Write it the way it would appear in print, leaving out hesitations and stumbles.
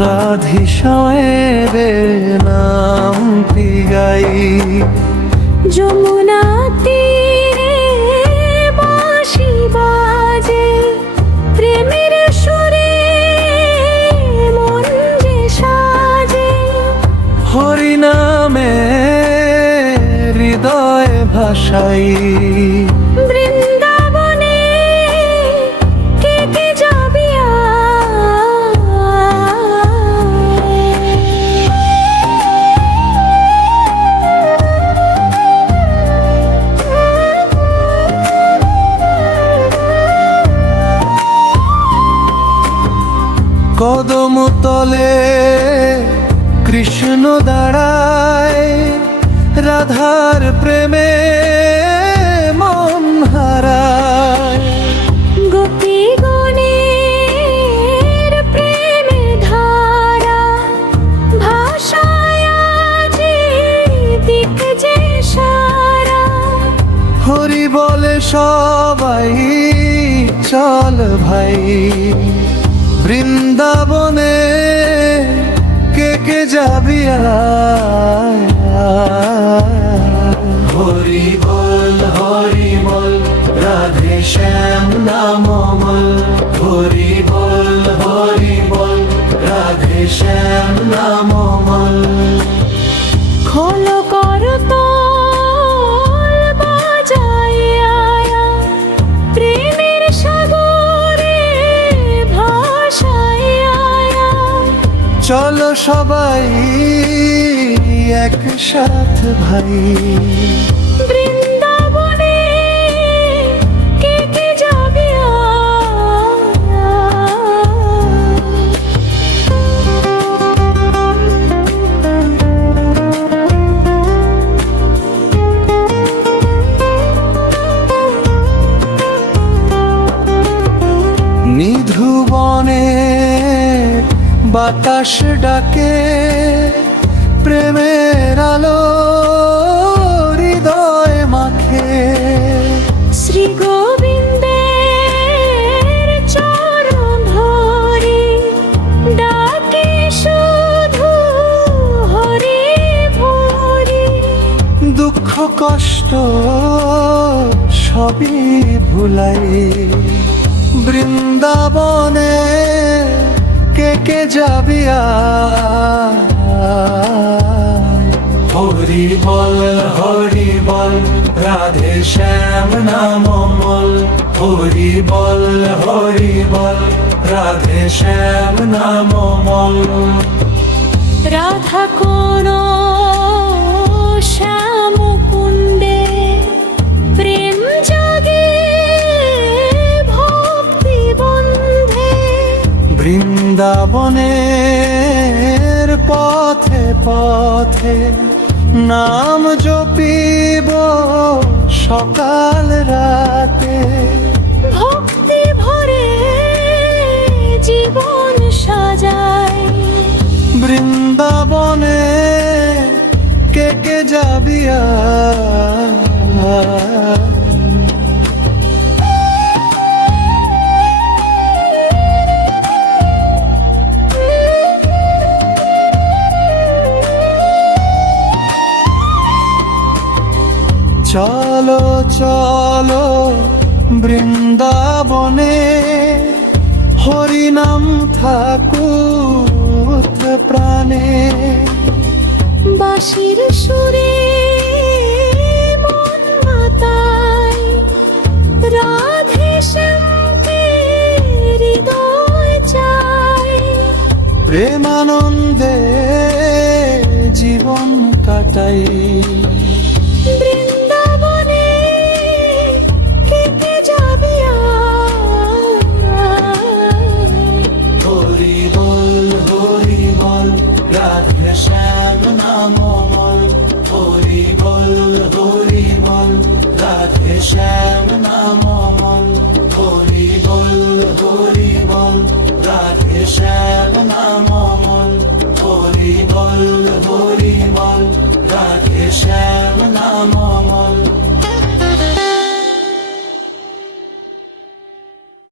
রাধিসায়ের নামটি গাই। যমুনা তীরে বাঁশি বাজে, প্রেমের সুরে মন যে সাজে। হরিনামে হৃদয় ভাসাই। বৃন্দাবনে কে কে যাবি কদম তলে কৃষ্ণ দাঁড়ায়, রাধার প্রেমে মন হারায়। গোপীগণের প্রেমে ধারা ভাষায় আজি দিক যে সারা। হরি বলে সবাই চল ভাই, বৃন্দাবনে কে কে যাবি আয়। হরি বল রাধে শ্যাম নাম অমল। হরি বল রাধে শ্যাম নাম অমল। খোলো করতাল বাজাইয়া, প্রেমের সাগরে ভাসাইয়া। চলো সবাই একসাথ ভাই, বৃন্দাবনে কে কে যাবি নিধুবনে বাতাস ডাকে, প্রেমের আলো হৃদয় মাখে। শ্রী গোবিন্দের চরণ ধরে ডাকে শুধু হরি ভরি। দুঃখ কষ্ট সবই ভুলাই, বৃন্দাবনে কে কে যাবি আয়। হরি বল রাধে শ্যাম নাম অমল। হরি বল রাধে শ্যাম নাম অমল। রাধা কোন শ্যাম কুণ্ডে প্রেম জাগে ভক্তি বন্ধে। বৃন্দাবনের পথে পথে নাম জপিব সকাল রাতে। ভক্তি ভরে জীবন সাজায়, বৃন্দাবনে কে কে যাবি আয়। চলো চলো বৃন্দাবনে, হরিনাম থাকুক প্রাণে। বাঁশির সুরে মন মাতায়, রাধে শ্যামকে হৃদয় চায়। প্রেমানন্দে জীবন কাটাই, বৃন্দাবনে কে কে যাবি হরি বল রাধে শ্যাম নাম অমল। হরি বল রাধে শ্যাম নাম অমল। হরি বল রাধে শ্যাম নাম অমল। হরি বল রাধে শ্যাম।